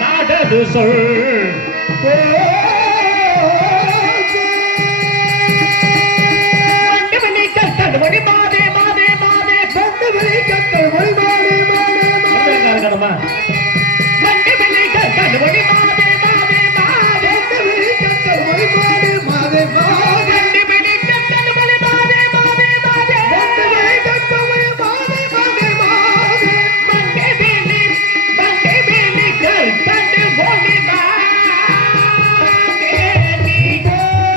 நாடது சொல் வழி மாதே மாதே மாதே வழி கத்தல் வழி மாதே மாதே மாதே வண்டி வழி கத்தல் வழி மாதே மாதே மாதே வழி கத்தல் வழி மாதே மாதே மாதே வண்டி வழி கத்தல் வழி மாதே மாதே மாதே வண்டி வழி கத்தல் வழி மாதே மாதே மாதே வண்டி வழி கத்தல்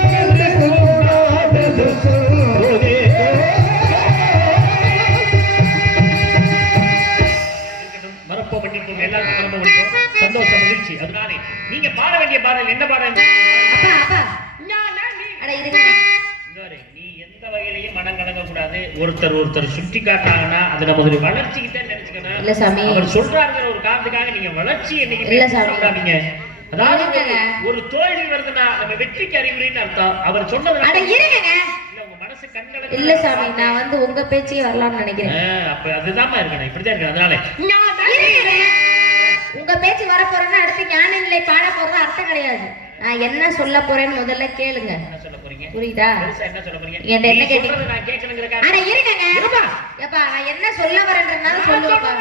வழி சந்தோஷம் மகிழ்ச்சி. அதனாலே நீங்க பாட வேண்டிய பாடல் என்ன பாடல்? நீ எந்த வகையிலையும் மனம் கலங்க கூடாது. ஒருத்தர் சுட்டி காட்டாங்கன்னா அது நமக்கு வளர்ச்சிக்கு தான் நினைச்சுக்கணும். அவர் சொல்றாருங்கிற ஒரு காரணத்துக்காக நீங்க வளர்ச்சி என்னைக்கு அதாவது ஒரு தோல்வி வருதுன்னா நம்ம வெற்றிக்கு அறிகுறின்னு அர்த்தம். அவர் சொன்னது இல்ல சாமி, நான் உங்க பேச்சே வரலாம்னு நினைக்கிறேன். அப்ப அதுதான் இருக்கணும், இப்படிதான் இருக்கு. அதனால உங்க பேச்சு வர போறேன்னா அடுத்து ஞான நிலை பாட போறது அர்த்தம் கிடையாது. நான் என்ன சொல்ல போறேன்னு முதல்ல கேளுங்க. புரியுதா? என்ன கேட்டீங்க? ஆனா இருங்க ஏப்பா, நான் என்ன சொல்ல வரேன்றனால சொல்லுவேப்பா.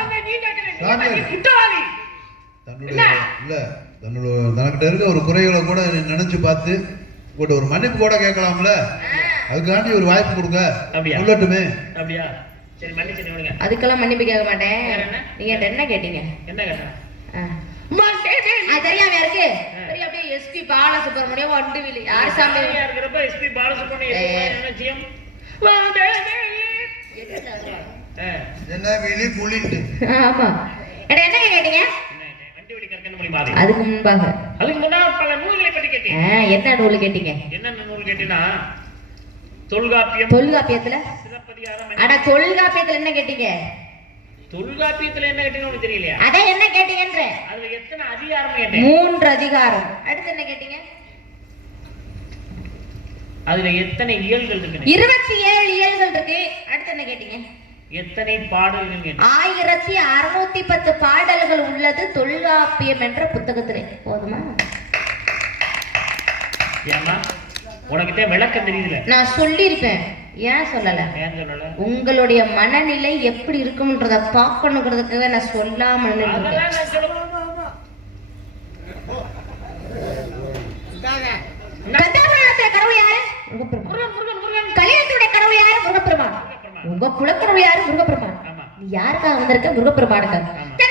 தனக்கிட்ட இருக்க ஒரு குறைகளை கூட நினைச்சு பார்த்து ஒரு மன்னிப்பு கூட கேட்கலாம்ல. அதுக்காண்டி ஒரு வாய்ப்பு கொடுங்க. சொல்லட்டுமே. அப்படியா? சரி, மன்னிச்சு விடுங்க. அதுக்கெல்லாம் மன்னிப்பு கேட்க மாட்டேன். நீங்க என்ன கேட்டீங்க? என்ன கேட்டா? தெரியாம இருக்கு. சரி, அப்படியே எஸ்பி பாலசுப்ரமணியம் வண்டுவிலி யார் சாமி இருக்கிறப்ப எஸ்பி பாலசுப்ரமணியம் நிச்சயம் என்ன விழி புளிட்டு. ஆமா, என்ன கேட்டீங்க? அதுக்கு முன்பாக அதுக்கு முன்னாடி பல நூல்களை பற்றி கேட்டீங்க. என்ன நூல் கேட்டீங்க? என்ன நூல் கேட்டீங்கன்னா தொல்காப்பியம். தொல்காப்பியத்துல அட தொல்காப்பியத்துல என்ன கேட்டீங்க? தொல்காப்பியத்துல என்ன கேட்டீங்கன்னு தெரியலையா? அத என்ன கேட்டீங்கன்ற? அதுல எத்தனை அதிகாரம் கேட்டீங்க? 3 அதிகாரம். அடுத்து என்ன கேட்டீங்க? அதுல எத்தனை இயல்கள் இருக்கு? 27 இயல்கள் இருக்கு. அடுத்து என்ன கேட்டீங்க? எத்தனை பாடல்கள் கேட்டீங்க? 1610 பாடல்கள் உள்ளது தொல்காப்பியம் என்ற புத்தகத்திலே. போதுமா? ஏமா உனக்கிட்ட விளக்கம் தெரியல? நான் சொல்லியிருப்பேன். ஏன் சொல்லல? உங்களுடைய மனநிலை எப்படி இருக்கும்ன்றத பார்க்கணுங்கிறதுக்காக நான் சொல்லாம கடவுள் யாரு? கலியுகத்துடைய கடவுள் யாரு? முருகப்பெருமான். உங்க குலக்கடவுள் யாரு? முருகப்பெருமான். நீ யாருக்காக வந்திருக்க? முருகப்பெருமானுக்காக.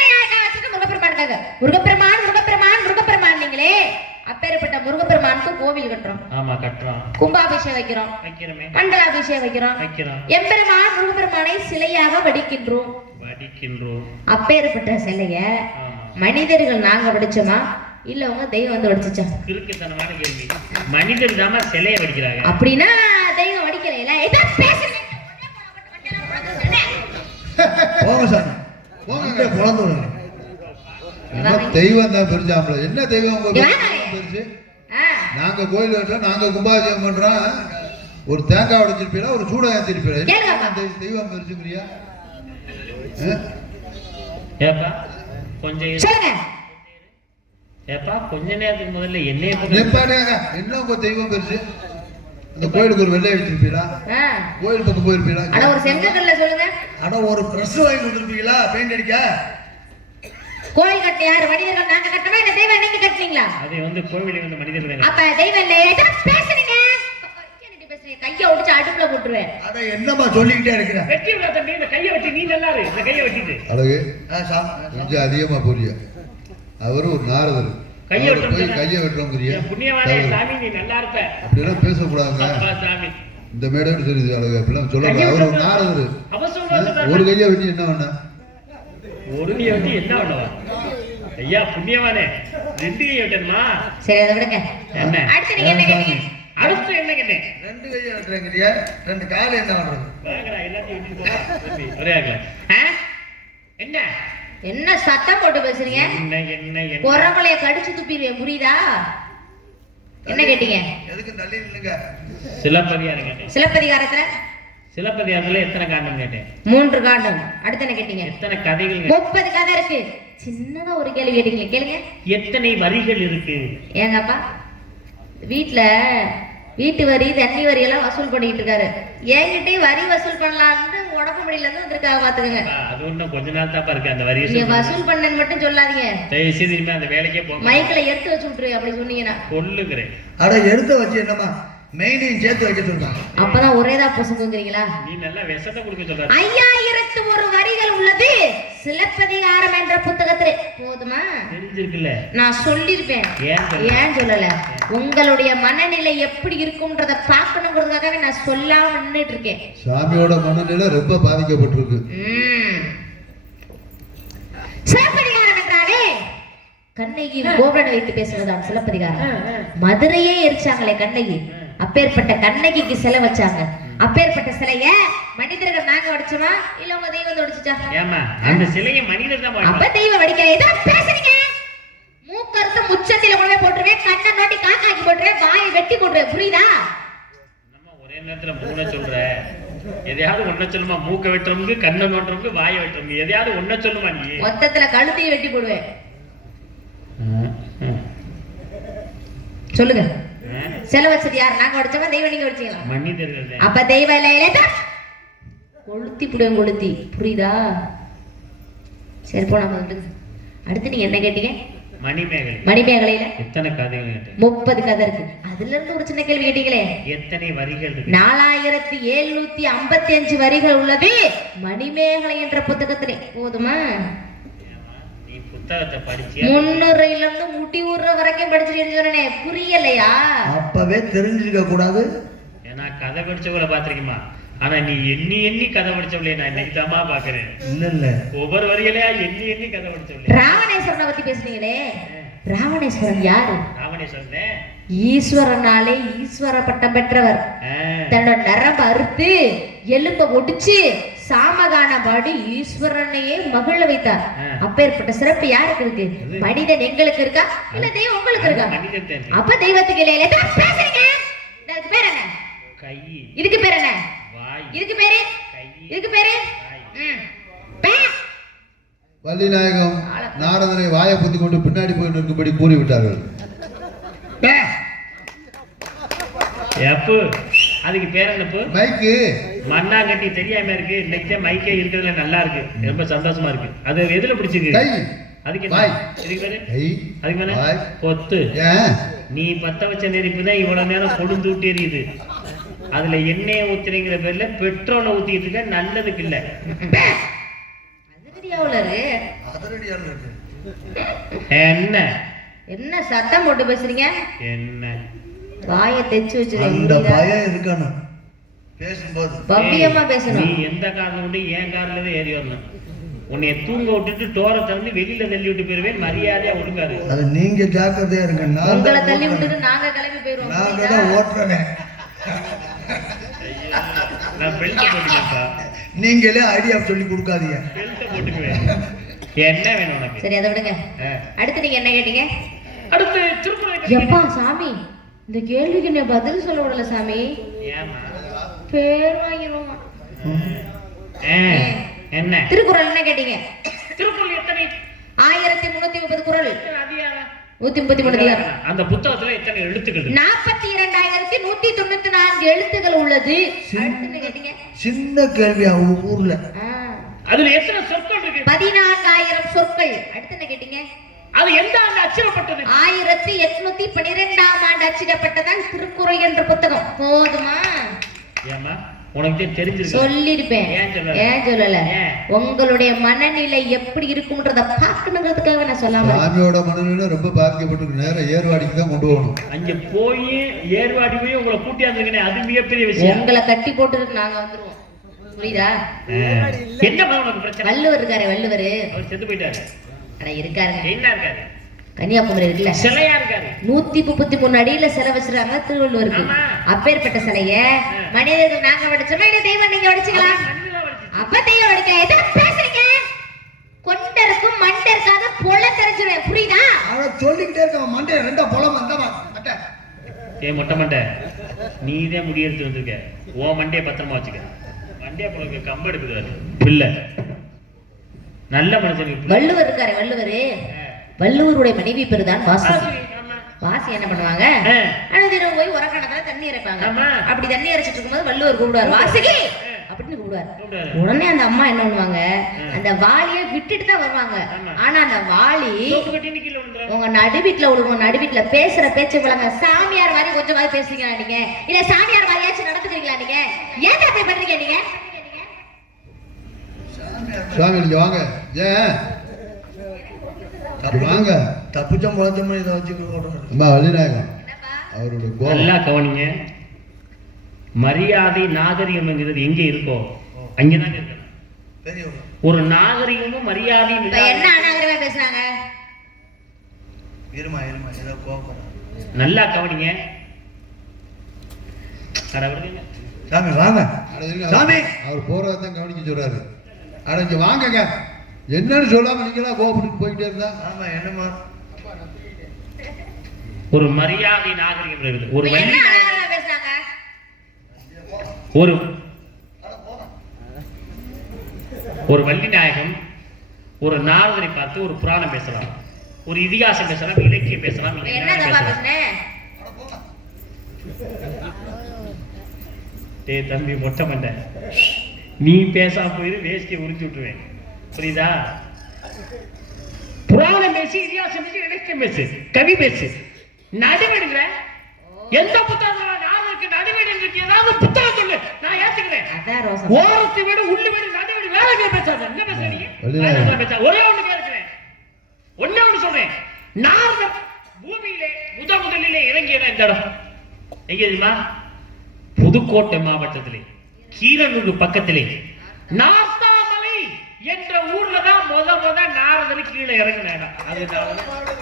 யாருக்காக வச்சிருக்க? முருகப்பெருமானுக்காக. முருகப்பெருமான் முருகப்பெருமான் முருகப்பெருமான். நீங்களே அப்பேற்பட்ட முருகப்பெருமானுக்கு கோவில் கட்டுறோம். ஆமா, கட்டுறோம். கும்பாபிஷேகம் வைக்கிறோம், மண்டலாபிஷேகம் வைக்கிறோம். எம்பெருமான் முருகப்பெருமானை சிலையாக வடிக்கின்றோம். அப்பேற்பட்ட சிலைய மனிதர்கள் நாங்க வடிச்சோமா இல்ல உங்க தெய்வம் வந்து வடிச்சுச்சா? கிறுக்குத்தனமான கேள்வி. மனிதர் தாமா சிலைய வடிக்கிறாங்க. அப்படின்னா தெய்வம் வடிக்கல. போங்க சார், போங்க. குழந்தை தெய்வம் தான் பெருசாம்பள. என்ன தெய்வம் பெருசு? நாங்க கோயில் கட்டுறோம், நாங்க கும்பாபிஷேகம் பண்றோம். ஒரு தேங்காய் உடைச்சிருப்பீங்களா, ஒரு சூட ஏற்றிருப்பீங்களா? தெய்வம் பெருசுங்கிறியா? ஏப்பா கொஞ்சம் ஏப்பா கொஞ்ச நேரத்துக்கு முதல்ல என்ன உங்க தெய்வம் பெருசு? அந்த கோயிலுக்கு ஒரு வெள்ளை வச்சிருப்பீங்களா? கோயில் பக்கம் போயிருப்பீங்களா? ஒரு செங்கல்ல சொல்லுங்க. ஒரு பிரஷ் வாங்கி கொடுத்துருப்பீங்களா பெயிண்ட் அடிக்க? கோயில் கட்ட யாரு? மனிதர்கள் நாங்க கட்டமா இல்ல தெய்வம் நீங்க கட்டுறீங்களா? அது கோவிலே மனிதர்கள். அப்ப தெய்வம் இல்ல. ஏதோ பேசுறீங்க. கைய ஒடிச்சு அடுப்புல போட்டுருவேன். அட என்னமா சொல்லிக்கிட்டே இருக்கற? வெட்டி விட தம்பி, இந்த கைய வெட்டி நீ நல்லா இரு. இந்த கைய வெட்டிட்டு அழகு கொஞ்சம் அதிகமா புரிய. அவரு ஒரு நாரதர். கைய வெட்டுறோம்ங்கறியா? புண்ணியவானே சாமி, நீ நல்லா இருப்ப. அப்படி எல்லாம் பேச கூடாதுங்க. அப்பா சாமி இந்த மேடையோட சொல்லுது அழகு. அப்படி எல்லாம் சொல்லக்கூடாது. அவர் ஒரு நாரதர். ஒரு கைய வெட்டி என்ன பண்ண? ஒரு கைய வெட்டி என்ன பண்ணுவா? ஐயா புண்ணியவானே, 2 கைய வெட்டணுமா? சரி, அத விடுங்க. என்ன அடுத்து நீங்க என்ன கேட்டீங்க? அடுத்து என்ன கேட்டீங்க? 2 கைய வெட்டறீங்கறியா? 2 கால் என்ன பண்றது? வாங்கடா எல்லாத்தையும் வெட்டி போடா. தம்பி ஒரே ஆகல. என்ன சத்தம் போட்டு பேசுறீங்க? என்ன கொரவளைய கடிச்சு துப்பிடுவேன், புரியுதா? என்ன கேட்டீங்க? எதுக்கு தள்ளி நில்லுங்க. சிலப்பதிகாரம் கேட்டேன். சிலப்பதிகாரத்துல சிலப்பதிகாரத்துல எத்தனை காண்டம் கேட்டேன்? 3 காண்டம். அடுத்து என்ன கேட்டீங்க? எத்தனை கதைகள்? 30 கதை இருக்கு. சின்னதா ஒரு கேள்வி கேட்டீங்க, கேளுங்க. எத்தனை வரிகள் இருக்கு? ஏங்கப்பா வீட்டு வரி தண்ணி வரி எல்லாம் வசூல் பண்ணிட்டு இருக்காரு. என்கிட்டே வரி வசூல் பண்ணலாம்னு உடம்புடியில இருந்து வந்திருக்காங்க பாத்துக்கங்க. அது ஒண்ணும் கொஞ்ச நாள் தான் இருக்கு அந்த வரி. நீங்க வசூல் பண்ணன்னு மட்டும் சொல்லாதீங்க. தயவு செய்து இனிமே அந்த வேலைக்கே போங்க. மைக்ல எடுத்து வச்சு விட்டுரு அப்படி சொன்னீங்கன்னா கொல்லுகிறேன். அட எடுத்து வச்சு என்னமா மெயினையும் சேர்த்து வைக்க சொல்றாங்க. அப்பதான் ஒரேதா பொசுங்குறீங்களா? நீ நல்லா விஷத்தை குடுக்க சொல்ற. 5001 வரிகள் உள்ளது சிலப்பதிகாரம் என்ற புத்தகத்திலே. போதுமா? தெரிஞ்சிருக்குல்ல. நான் சொல்லிருப்பேன். ஏன் சொல்லல? உங்களுடைய மனநிலை எப்படி இருக்கும்ன்றத பார்க்கணுங்கிறதுக்காகவே நான் சொல்லாம நின்னுட்டு இருக்கேன். சாமியோட மனநிலை ரொம்ப பாதிக்கப்பட்டிருக்கு. சிலப்பதிகாரம் என்றாலே கண்ணகி கோவலனை வைத்து பேசுவதுதான் சிலப்பதிகாரம். மதுரையே எரிச்சாங்களே கண்ணகி. அப்பேற்பட்ட கண்ணகிக்கு சிலை வச்சாங்க. அப்பேற்பட்ட சிலைய மனிதர்கள் நாங்க வடிச்சோமா இல்ல உங்க தெய்வம் வடிச்சுச்சா? ஏமா அந்த சிலையை மனிதர் தான் வடிச்சாங்க. அப்ப தெய்வம் வடிக்கல. ஏதோ பேசுறீங்க. மூக்கறுத்து முச்சத்தில கொண்டு போட்டுருவேன், கண்ணை நோட்டி காக்காக்கி போட்டுருவேன், வாயை வெட்டி போட்டுருவேன். புரியுதா? நம்ம ஒரே நேரத்துல மூணு சொல்ற. எதையாவது ஒன்ன சொல்லுமா? மூக்க வெட்டுறவங்க, கண்ணை நோட்டுறவங்க, வாயை வெட்டுறவங்க, எதையாவது ஒன்ன சொல்லுமா? நீ மொத்தத்துல கழுத்தையும் வெட்டி போடுவேன். சொல்லுங்க. சிலை வச்சது யார்? நாங்க வடிச்சோமா தெய்வம் நீங்க வடிச்சீங்களா? மனிதர்கள். அப்ப தெய்வம் இல்ல கொளுத்தி புடுவேன், கொளுத்தி. புரியுதா? சரி போ நம்ம அடுத்து நீங்க என்ன கேட்டீங்க? மணிமேகலையில எத்தனை கதைகள் கேட்டீங்க? 30 கதை இருக்கு. அதுல இருந்து ஒரு சின்ன கேள்வி கேட்டீங்களே, எத்தனை வரிகள் இருக்கு? 4755 வரிகள் உள்ளது மணிமேகலை என்ற புத்தகத்திலே. போதுமா? முன்னுரையில இருந்து முட்டி ஊர்ற வரைக்கும் படிச்சிருக்கே. புரியலையா? அப்பவே தெரிஞ்சிருக்க கூடாது. ஏன்னா கதை படிச்சவங்கள பாத்திருக்கீமா? ஆனா நீ எண்ணி கதை படிச்சவளே நான் இன்னைக்கு தாமா பாக்குறேன். இல்ல ஒவ்வொரு வரிகளையா எண்ணி கதை படிச்சவளே. ராவணேஸ்வரனை பத்தி பேசுனீங்களே, ராவணேஸ்வரன் யாரு? ராவணேஸ்வரன் ஈஸ்வரனாலே ஈஸ்வர பட்டம் பெற்றவர். தன்னோட நரம்பு அறுத்து எலும்ப ஒடிச்சு சாமகானம் பாடி ஈஸ்வரனையே மகிழ வைத்தார். அப்பேற்பட்ட சிறப்பு யாருக்கு இருக்கு? மனிதன் எங்களுக்கு இருக்கா இல்ல தெய்வம் உங்களுக்கு இருக்கா? அப்ப தெய்வத்துக்கு இல்ல. பேசுறீங்க. இதுக்கு பேர் என்ன? கை. இதுக்கு பேர் என்ன? வாய். இதுக்கு பேரு? இதுக்கு பேரு? வள்ளிநாயகம் நாரதனை வாயை புத்தி கொண்டு பின்னாடி போய் நிற்கும்படி கூறிவிட்டார்கள். அதுக்கு பேர் என்ன? மைக்கு. மண்ணாங்கட்டி தெரியாம இருக்கு. இன்னைக்கு மைக்கே இருக்கிறதுல நல்லா இருக்கு. ரொம்ப சந்தோஷமா இருக்கு. அது எதுல பிடிச்சிருக்கு? கை. அதுக்கு இதுக்கு பேரு அதுக்கு மேல பொத்து. நீ பத்த வச்ச நெருப்பு தான் இவ்வளவு நேரம் கொழுந்து விட்டு எரியுது. அதுல எண்ணெயை ஊத்துறீங்கிற பேர்ல பெட்ரோலை ஊத்திட்டு இருக்க. நல்லதுக்கு இல்ல. என்ன என்ன சத்தம் போட்டு பேசுறீங்க? என்ன வாயை தெச்சு வச்சிருக்கீங்க. அந்த பயம் இருக்கணும். பேசும்போது பவ்யமா பேசணும். நீ எந்த காரணம் கொண்டு என் கார்ல ஏறி வரணும். உன்னை தூங்க விட்டுட்டு டோரை திறந்து வெளியில தள்ளி விட்டு போயிருவேன். மரியாதையா ஒழுங்காரு. அது நீங்க ஜாக்கிரதையா இருங்க. உங்களை தள்ளி விட்டுட்டு நாங்க கிளம்பி போயிருவோம். நாங்க தான் ஓட்டுறேன். நான் பெல்ட் போட்டுக்கப்பா. நீங்களே ஐடியா சொல்லி கொடுக்காதீங்க. பெல்ட் போட்டுக்குவேன். என்ன வேணும் உனக்கு? சரி அதை விடுங்க. அடுத்து நீங்க என்ன கேட்டீங்க? அடுத்து திருக்குறள். எப்பா சாமி இந்த கேள்விக்கு என்ன பதில் சொல்ல விடல சாமி. ஏமா பேர் வாங்கிடுவோமா? என்ன திருக்குறள் என்ன கேட்டீங்க? திருக்குறள் எத்தனை? 1330 குறள். 133 அதிகாரம். அந்த புத்தகத்துல எத்தனை எழுத்துக்கள்? 42194 எழுத்துக்கள் உள்ளது. அடுத்து என்ன கேட்டீங்க? சின்ன கேள்வி. ஊர்ல அதுல எத்தனை சொற்கள் இருக்கு? 14000 சொற்கள். அடுத்து என்ன கேட்டீங்க? அது எந்த ஆண்டு அச்சிடப்பட்டது? 1812ஆம் ஆண்டு அச்சிடப்பட்டதான் திருக்குறள் என்ற புத்தகம். போதுமா? ஏமா உனக்கு தெரிஞ்சிருக்கு. சொல்லிருப்பேன். ஏன் சொல்லல? உங்களுடைய மனநிலை எப்படி இருக்கும்ன்றத பார்க்கணுங்கிறதுக்காக நான் சொல்லாம. சாமியோட மனநிலை ரொம்ப பாதிக்கப்பட்டிருக்கு. நேரம் ஏர்வாடிக்கு தான் கொண்டு போகணும். அங்க போய் ஏர்வாடி போய் உங்களை கூட்டியாந்துருக்கேன். அது மிகப்பெரிய விஷயம். உங்களை கட்டி போட்டுட்டு நாங்க வந்துருவோம். புரியுதா? என்ன உனக்கு பிரச்சனை? வள்ளுவர் இருக்காரு. வள்ளுவர் அவர் செத்து போயிட்டாரு. ஆனா இருக்காருங்க. என்ன இருக்காரு? கன்னியாகுமரி இருக்குல்ல, சிலையா இருக்காரு. 133 அடியில சிலை வச்சிருக்காங்க திருவள்ளுவருக்கு. அப்பேற்பட்ட சிலைய மனிதர்கள் நாங்க வடிச்சோமா இல்ல தெய்வம் நீங்க வடிச்சுக்கலாம்? அப்ப தெய்வம் வடிக்க. எதை பேசுறீங்க? கொண்டருக்கும் மண்டருக்காக பொல தெரிஞ்சிருவேன். புரியுதா? அத சொல்லிக்கிட்டே இருக்க. மண்டை ரெண்டா பொலம் வந்தா மட்டை. மொட்டை மண்டை நீதே முடி எடுத்து வந்திருக்க. ஓ மண்டையை பத்திரமா வச்சுக்க. மண்டே போல கம்பு எடுக்குறாரு பிள்ளை நல்ல மனுஷன் வள்ளுவர் இருக்காரு வள்ளுவருடைய மனைவி பேருதான் வாசி வாசி என்ன பண்ணுவாங்க அழுதிரம் போய் உரக்கணத்துல தண்ணி இறைப்பாங்க அப்படி தண்ணி இறைச்சிட்டு இருக்கும்போது வள்ளுவர் கூப்பிடுவார் வாசிக்கு அப்படின்னு கூப்பிடுவார் உடனே அந்த அம்மா என்ன பண்ணுவாங்க அந்த வாளியை விட்டுட்டு தான் வருவாங்க ஆனா அந்த வாளி உங்க நடுவீட்டுல விழுவோம் நடுவீட்டுல பேசுற பேச்சு விளங்க சாமியார் மாதிரி கொஞ்சமாவது பேசுறீங்களா நீங்க இல்ல சாமியார் மாதிரியாச்சும் நடந்துக்கிறீங்களா நீங்க ஏன் அப்படி பண்றீங்க நீங்க சுவாமி நீங்க வாங்க ஏன் வாங்க தப்புச்சம் குழந்தை இதை வச்சு அம்மா வள்ளிநாயகம் அவருடைய நல்லா கவனிங்க மரியாதை நாகரிகம்ங்கிறது எங்க இருக்கோ அங்கதான் இருக்கு ஒரு நாகரிகமும் மரியாதையும் என்ன அநாகரிகமா பேசுறாங்க இருமா ஏதோ கோபம் நல்லா கவனிங்க சாமி வாங்க சாமி அவர் போறதான் கவனிக்க சொல்றாரு அட இங்க வாங்கங்க என்னன்னு சொல்லாம நீங்களா கோபப்பட்டு போயிட்டே இருந்தா ஆமா என்னமா ஒரு மரியாதை நாகரிகம் இருக்குது ஒரு என்ன அநாகரிகமா பேசுறாங்க ஒரு வள்ளி நாயகம் ஒரு நாரதரை பார்த்து ஒரு புராணம் பேசலாம் ஒரு இதிகாசம் பேசலாம் இலக்கியம் பேசலாம் தம்பி மொட்டை மண்டை நீ பேசாம போயிரு வேஷ்டியை உரிச்சு விட்டுருவேன் புரியுதா புராணம் பேசி இதிகாசம் பேசி இலக்கியம் பேசு கவி பேசு நடுவெடுங்கிற எந்த புத்தகம் நடுவீடு இருக்கு ஏதாவது புத்தகம் சொல்லு நான் ஏத்துக்கிறேன் ஓரத்தை விட உள்ளு விட நடுவீடு வேலை பேசாத என்ன பேசுறீங்க ஒரே ஒண்ணு பேசுறேன் ஒண்ணே ஒண்ணு சொல்றேன் நாரத பூமியிலே முதலிலே இறங்கிய இந்த இடம் எங்க தெரியுமா புதுக்கோட்டை மாவட்டத்திலே கீரனூர் பக்கத்திலே நார்த்தாமலை என்ற ஊர்ல தான் முத நாரதர் கீழே இறங்கின இடம்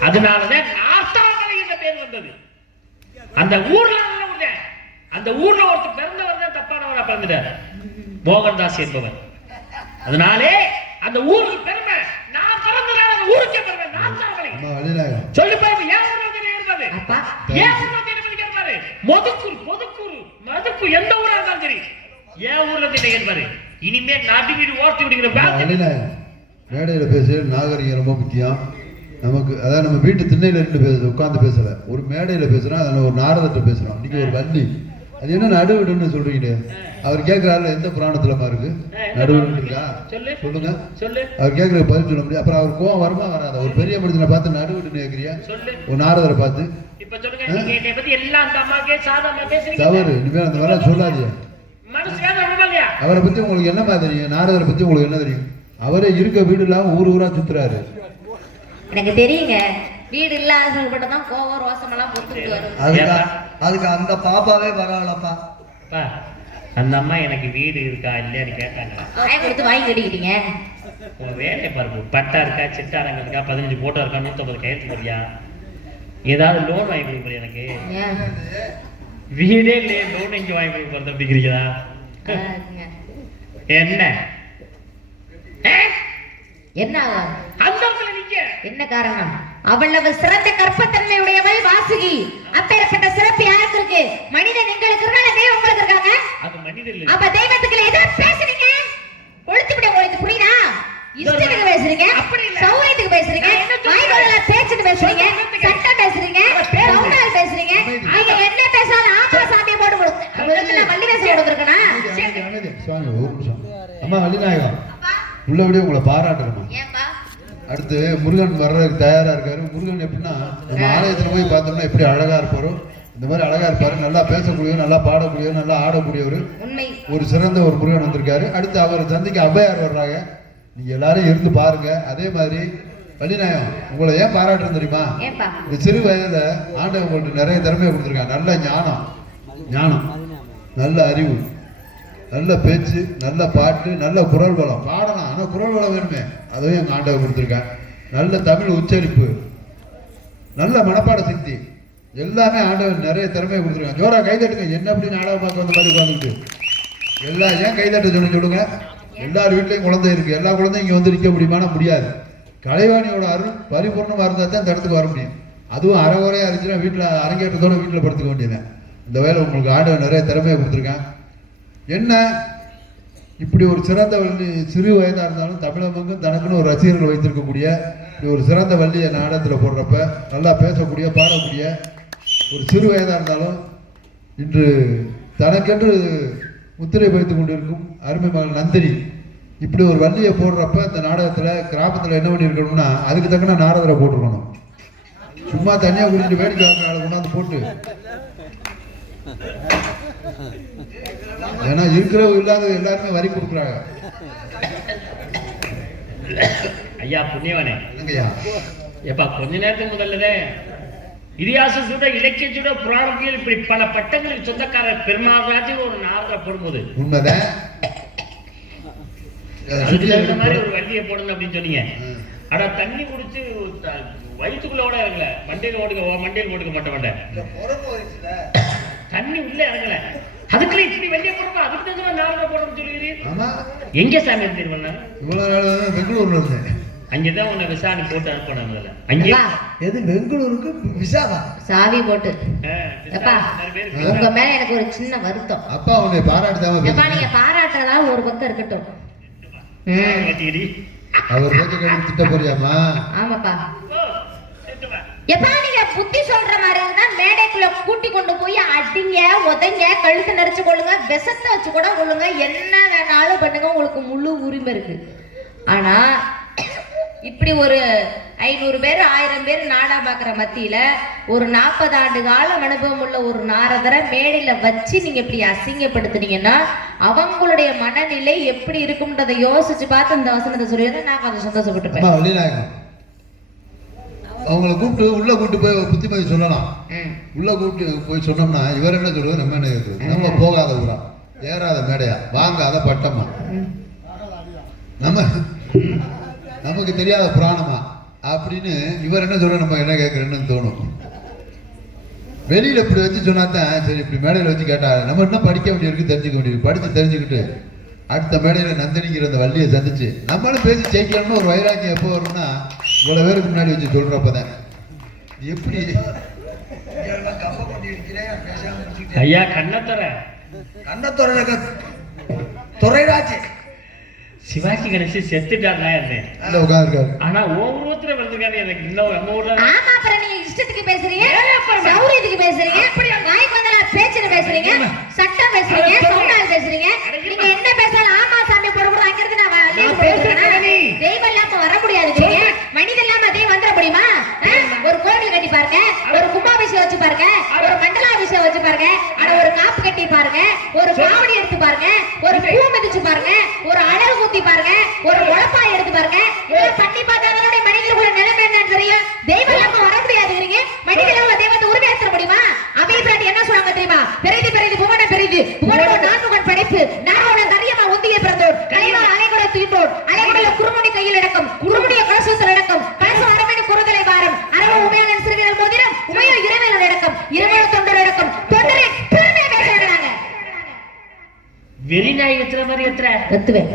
அதனாலதான் நார்த்தாமலை என்ற பேர் வந்தது அந்த ஊர்ல ஒருத்தர் பிறந்தவர் தான் தப்பானவரா பிறந்துட்டார் மோகன்தாஸ் என்பவர் அதனாலே அந்த ஊருக்கு பெருமை நான் பிறந்ததால அந்த ஊருக்கே பெருமை நார்த்தாமலை சொல்லு பாருங்க ஏன் ஊர்ல இருந்தது ஏன் ஊர்ல இருந்தது மதுக்கூர் எந்த ஊரா இருந்தாலும் சரி ஏன் ஊர்ல இருந்தது இனிமே நடுவீடு ஓர்த்தி விடுகிற மேடையில பேச நாகரிகம் ரொம்ப முக்கியம் நமக்கு. அதாவது நம்ம வீட்டு திண்ணையில இருந்து உட்கார்ந்து பேசல, ஒரு மேடையில பேசுறோம், அதில் ஒரு நாரதத்தை பேசுறோம். இன்னைக்கு ஒரு வள்ளி, அது என்ன நடுவிடுன்னு சொல்றீங்க? அவர் கேட்கிறாரு எந்த புராணத்துலமா இருக்கு நடுவிடு இருக்கா சொல்லுங்க. அவர் கேட்கற பதில் சொல்ல முடியும். அப்புறம் அவர் கோவம் வருமா வராத? ஒரு பெரிய மனிதனை பார்த்து நடுவிடுன்னு கேட்கிறியா? ஒரு நாரதரை பார்த்து தவறு. இனிமேல் அந்த வர சொல்லாதியா. அவரை பத்தி உங்களுக்கு என்னமா தெரியும்? நாரதரை பத்தி உங்களுக்கு என்ன தெரியும்? அவரே இருக்க வீடு இல்லாம ஊரா சுத்துறாரு. எனக்கு தெரியுங்க, வீடு இல்லாதவங்க தான் கோவம் ரோசம் எல்லாம் பொத்துட்டு வரும். அதுக்கு அந்த பாப்பாவே பரவாயில்லப்பா. அந்த அம்மா எனக்கு வீடு இருக்கா இல்லையான்னு கேட்டாங்க. கொடுத்து வாங்கி கட்டிக்கிட்டீங்க. உங்க வேலையை பாருங்க, பட்டா இருக்கா, சிட்டாரங்க இருக்கா, 15 போட்டோ இருக்கா, 150 கையெழுத்து போறியா, ஏதாவது லோன் வாங்கி கொடுக்க போறியா? எனக்கு வீடே இல்லையே, லோன் இங்க வாங்கி கொடுக்க போறது அப்படிங்கிறீங்களா? என்ன என்ன என்ன காரணம்? அவ்வளவு சிறந்த கற்பத்தன்மையுடையவள் வாசுகி. அப்பேற்பட்ட சிறப்பு யாருக்கு இருக்கு? மனிதன் எங்களுக்கு இருக்காங்க, தெய்வம் உங்களுக்கு இருக்காங்க. அது மனிதன் இல்ல. அப்ப தெய்வத்துக்கு எதை பேசுறீங்க? கொளுத்து விட உங்களுக்கு புரியுதா? இஷ்டத்துக்கு பேசுறீங்க, சௌரியத்துக்கு பேசுறீங்க, வாய்வள பேச்சுக்கு பேசுறீங்க, சட்டம் பேசுறீங்க, சௌடால் பேசுறீங்க. நீங்க என்ன பேசாலும் ஆமா சாமியை போட்டு கொடுங்க. உங்களுக்கு வள்ளி பேச கொடுக்கறேனா? சுவாமி ஒரு நிமிஷம். அம்மா வள்ளிநாயகம் உள்ளபடியே உங்களை பாராட்டுறோம். அடுத்து முருகன் வர்றதுக்கு தயாரா இருக்காரு. முருகன் எப்படின்னா நம்ம ஆலயத்துல போய் பார்த்தோம்னா எப்படி அழகா இருப்பாரோ இந்த மாதிரி அழகா இருப்பாரு. நல்லா பேசக்கூடியவர், நல்லா பாடக்கூடியவர், நல்லா ஆடக்கூடியவர், ஒரு சிறந்த ஒரு முருகன் வந்திருக்காரு. அடுத்து அவர் சந்திக்க அவ்வையார் வர்றாங்க. நீங்க எல்லாரும் இருந்து பாருங்க. அதே மாதிரி வள்ளிநாயகம் உங்களை ஏன் பாராட்டுறது தெரியுமா? இந்த சிறு வயதுல ஆண்டவன் உங்களுக்கு நிறைய திறமையை கொடுத்துருக்காங்க. நல்ல ஞானம், நல்ல அறிவு, நல்ல பேச்சு, நல்ல பாட்டு, நல்ல குரல் வளம். பாடலாம், ஆனால் குரல் வளம் வேணுமே, அதுவும் எங்கள் ஆண்டவர் கொடுத்துருக்கேன். நல்ல தமிழ் உச்சரிப்பு, நல்ல மனப்பாட சக்தி, எல்லாமே ஆண்டவர் நிறைய திறமையை கொடுத்துருக்காங்க. ஜோரா கைதட்டுங்க. என்ன அப்படி நாடகம் பார்க்க வந்த மாதிரி உட்காந்துட்டு எல்லாம் ஏன் கைதட்ட சொல்லுங்க. எல்லார் வீட்லையும் குழந்தை இருக்கு. எல்லா குழந்தையும் இங்கே வந்து நிற்க முடியுமானா முடியாது. கலைவாணியோட அருள் பரிபூர்ணமாக இருந்தால் தான் இந்த இடத்துக்கு வர முடியும். அதுவும் அரைகுறையாக இருந்துச்சுன்னா வீட்டில் அரங்கேற்றத்தோட வீட்டில் படுத்துக்க வேண்டியது. இந்த வேலை உங்களுக்கு ஆண்டவர் நிறைய திறமையை கொடுத்துருக்கேன். என்ன இப்படி ஒரு சிறந்த வள்ளி சிறு வயதாக இருந்தாலும் தமிழகமும் தனக்குன்னு ஒரு ரசிகர்கள் வைத்திருக்கக்கூடிய இப்படி ஒரு சிறந்த வள்ளியை நாடகத்தில் போடுறப்ப நல்லா பேசக்கூடிய பாடக்கூடிய ஒரு சிறு வயதாக இருந்தாலும் இன்று தனக்கென்று முத்திரை வைத்து கொண்டிருக்கும் அருமை மகள் நந்தினி இப்படி ஒரு வள்ளியை போடுறப்ப இந்த நாடகத்தில் கிராமத்தில் என்ன பண்ணியிருக்கணும்னா அதுக்கு தக்கன நாடகரை போட்டுருக்கணும். சும்மா தனியாக குடிச்சிட்டு வேடிக்கை வாங்க கொண்டாந்து போட்டு ஏன்னா இருக்கிறவங்க இல்லாத எல்லாருமே வரி கொடுக்குறாங்க. ஐயா புண்ணியவனே என்னங்கய்யா எப்பா கொஞ்ச நேரத்துக்கு முதல்லதே இதிகாச சுட இலக்கிய சுட புராணத்தில் இப்படி பல பட்டங்களுக்கு சொந்தக்காரர் பெருமாள் ஒரு நாரதரை போடும்போது உண்மைதான் மாதிரி ஒரு வண்டியை போடணும் அப்படின்னு சொன்னீங்க. ஆனா தண்ணி குடிச்சு வயிற்றுக்குள்ள ஓட இறங்கல, மண்டையில ஓடுக்க மாட்டேன், தண்ணி உள்ள இறங்கல, அதுக்குள்ள இப்படி வெளியே போடுறோம், அதுக்கு தான் நாரத போடணும்னு சொல்லுகிறீங்க. எங்க சாமி தெரியுமா? இவ்வளவு நாள் பெங்களூர்ல இருந்தேன், அங்கதான் உன்னை விசாரணை போட்டு அனுப்பினாங்க. அங்கே எது பெங்களூருக்கு விசாவா சாவி போட்டு உங்க மேல எனக்கு ஒரு சின்ன வருத்தம். அப்பா உன்னை பாராட்டுதாம நீங்க பாராட்டலாம் ஒரு பக்கம் இருக்கட்டும். அவர் பேச்ச கேட்டு திட்ட போறியாமா? ஆமாப்பா. எப்பா நீங்க புத்தி சொல்ற மாதிரி இருந்தா மேடைக்குள்ள கூட்டி கொண்டு போய் அடிங்க, உதைங்க, கழுத்து நெரிச்சு கொள்ளுங்க, விஷத்தை வச்சு கூட கொள்ளுங்க, என்ன வேணாலும் பண்ணுங்க, உங்களுக்கு முழு உரிமை இருக்கு. ஆனா இப்படி ஒரு 500 பேர் 1000 பேர் நாடா பாக்குற மத்தியில ஒரு 40 ஆண்டு காலம் அனுபவம் உள்ள ஒரு நாரதரை மேடையில வச்சு நீங்க இப்படி அசிங்கப்படுத்துனீங்கன்னா அவங்களுடைய மனநிலை எப்படி இருக்கும்ன்றதை யோசிச்சு பார்த்து இந்த வசனத்தை சொல்லியிருந்தா நான் கொஞ்சம் சந்தோஷப்பட்டுப்பேன். அவங்களை கூப்பிட்டு உள்ள கூப்பிட்டு போய் புத்திமதி சொல்லலாம். உள்ள கூப்பிட்டு போய் சொன்னோம்னா இவர் என்ன சொல்றது, நம்ம என்ன கேட்குறது, நம்ம போகாத ஊரா, ஏறாத மேடையா, வாங்காத பட்டமா, நமக்கு தெரியாத புராணமா அப்படின்னு இவர் என்ன சொல்ற, நம்ம என்ன கேட்கறேன்னு தோணும். வெளியில இப்படி வச்சு சொன்னாதான் சரி, இப்படி மேடையில வச்சு கேட்டா நம்ம இன்னும் படிக்க வேண்டியிருக்கு, தெரிஞ்சுக்க வேண்டியிருக்கு. படிச்சு தெரிஞ்சுக்கிட்டு அடுத்த மேடையில நந்தினிங்கிற அந்த வள்ளியை சந்திச்சு நம்மளும் பேசி ஜெயிக்கலாம்னு ஒரு வைராக்கியம் எப்போ வரும்னா இவ்வளவு பேருக்கு முன்னாடி வச்சு சொல்றப்பதான் எப்படி. ஐயா கண்ணத்துற துறைராஜ் சிவாஜி கணேசன் செத்துட்டாங்க உட்காந்துருக்காரு. ஆனா ஒவ்வொருத்தர வந்திருக்காரு எனக்கு இன்னும் நம்ம ஊர்ல. ஆமா, அப்புறம் நீங்க இஷ்டத்துக்கு பேசுறீங்க, சௌரியத்துக்கு பேசுறீங்க, வாய்க்கு வந்தா பேச்சுன்னு பேசுறீங்க, சட்டம் பேசுறீங்க, சவுண்டால் பேசுறீங்க. நீங்க என்ன பேசலாம் ஆமா சாமி போடுறது அங்கிருந்து நான் பேசுறேன். தெய்வம் இல்லாம வர முடியாது, மனிதன் இல்லாம தெய்வம் வந்துட முடியுமா? ஒரு கோவில் கட்டி பாருங்க, ஒரு கும்பாபிஷேகம் வச்சு பாருங்க, ஒரு மண்டலாபிஷேகம் வச்சு பாருங்க, ஆனா ஒரு காப்பு கட்டி பாருங்க, ஒரு காவடி எடுத்து பாருங்க, ஒரு பூ மிதிச்சு பாருங்க, ஒரு அழகு ஊத்தி பாருங்க, ஒரு உழப்பாய் எடுத்து பாருங்க, இதெல்லாம் பண்ணி பார்த்தாங்களுடைய மனிதர்களுடைய நிலைமை என்னன்னு தெரியும். தெய்வம் இல்லாம வர முடியாதுங்கிறீங்க, மனிதன் தெய்வத்தை உரிமையாற்ற முடியுமா? அவை பிராட்டி என்ன சொல்றாங்க தெரியுமா? பெரிது பெரிது புவன பெரிது, புவனோட நான்முகன் படைப்பு, நாரோட தரியமா ஒந்திய பிறந்தோர், கலைவார் அலைகுட தூய்த்தோர், அலைகுடல குறுமுடி கையில் அடக்கம், குறுமுடிய கலசத்தில் அடக்கம், கலசம் அரமணி குறுதலை வாரம், அரவ உமையாளன் சிறுவிரல் மோதிரம், உமையல் இரவேலன் அடக்கம், இரவேல தொண்டர் அடக்கம், தொண்டரை பெருமையா பேசுறாங்க. வெறிநாய் எத்துற மாதிரி எத்துவேன்.